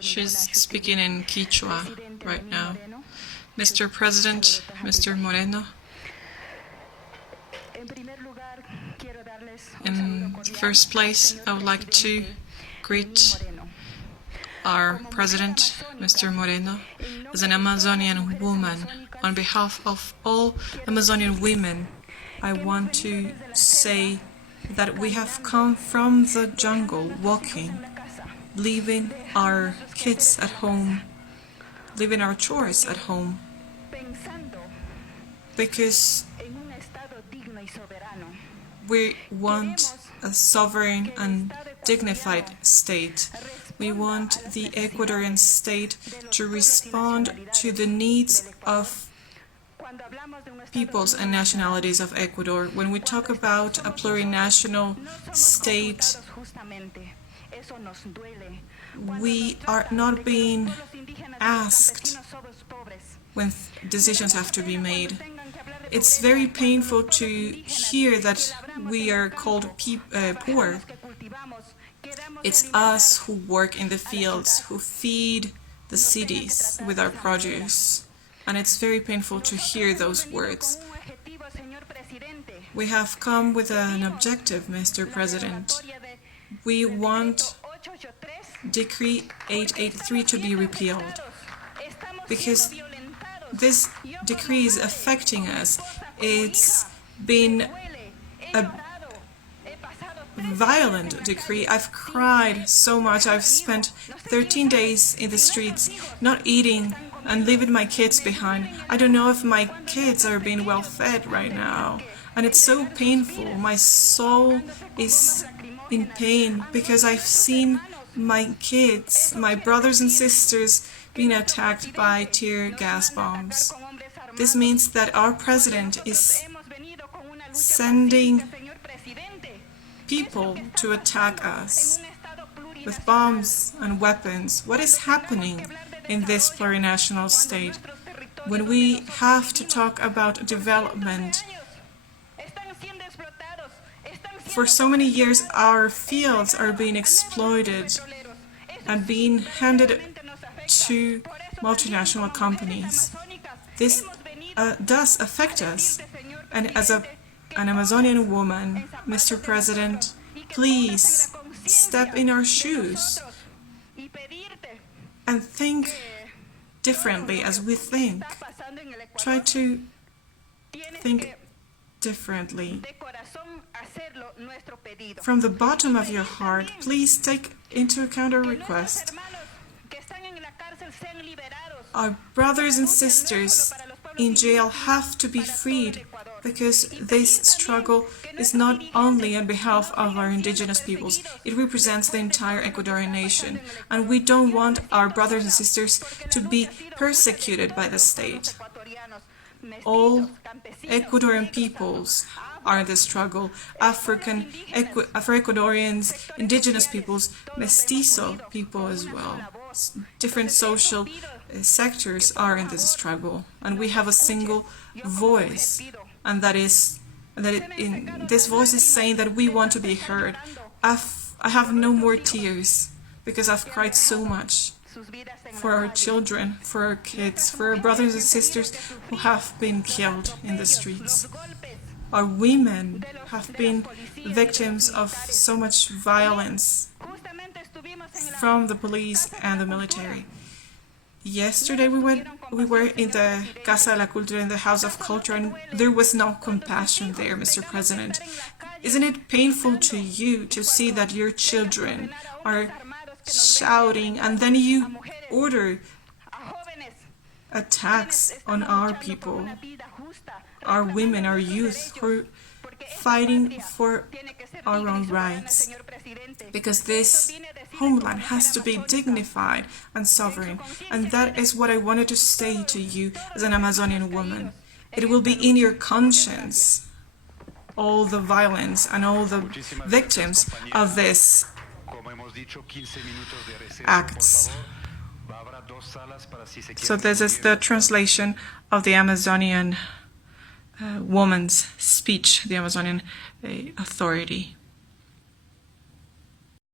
She's speaking in Quechua right now. Mr. President, Mr. Moreno, in first place, I would like to greet our President, Mr. Moreno, as an Amazonian woman. On behalf of all Amazonian women, I want to say that we have come from the jungle walking, leaving our kids at home, leaving our chores at home, because we want a sovereign and dignified state. We want the Ecuadorian state to respond to the needs of peoples and nationalities of Ecuador. When we talk about a plurinational state, we are not being asked when decisions have to be made. It's very painful to hear that we are called poor. It's us who work in the fields, who feed the cities with our produce. And it's very painful to hear those words. We have come with an objective, Mr. President. We want Decree 883 to be repealed, because this decree is affecting us. It's been a violent decree. I've cried so much. I've spent 13 days in the streets, not eating and leaving my kids behind. I don't know if my kids are being well fed right now. And it's so painful. My soul is in pain because I've seen my kids, my brothers and sisters, being attacked by tear gas bombs. This means that our president is sending people to attack us with bombs and weapons. What is happening in this plurinational state? When we have to talk about development, for so many years our fields are being exploited and being handed to multinational companies. This does affect us. And as an Amazonian woman, Mr. President, please step in our shoes and think differently as we think. Try to think differently. From the bottom of your heart, please take into account our request. Our brothers and sisters in jail have to be freed, because this struggle is not only on behalf of our indigenous peoples, it represents the entire Ecuadorian nation, and we don't want our brothers and sisters to be persecuted by the state. All Ecuadorian peoples are in this struggle. Afro-Ecuadorians, indigenous peoples, mestizo people as well. Different social sectors are in this struggle, and we have a single voice, and this voice is saying that we want to be heard. I have no more tears because I've cried so much for our children, for our kids, for our brothers and sisters who have been killed in the streets. Our women have been victims of so much violence from the police and the military. Yesterday we were in the Casa de la Cultura, in the House of Culture, and there was no compassion there, Mr. President. Isn't it painful to you to see that your children are shouting and then you order attacks on our people, our women, our youth, who are fighting for our own rights? Because this homeland has to be dignified and sovereign, and that is what I wanted to say to you as an Amazonian woman. It will be in your conscience, all the violence and all the victims of this acts. So this is the translation of the Amazonian woman's speech, the Amazonian authority.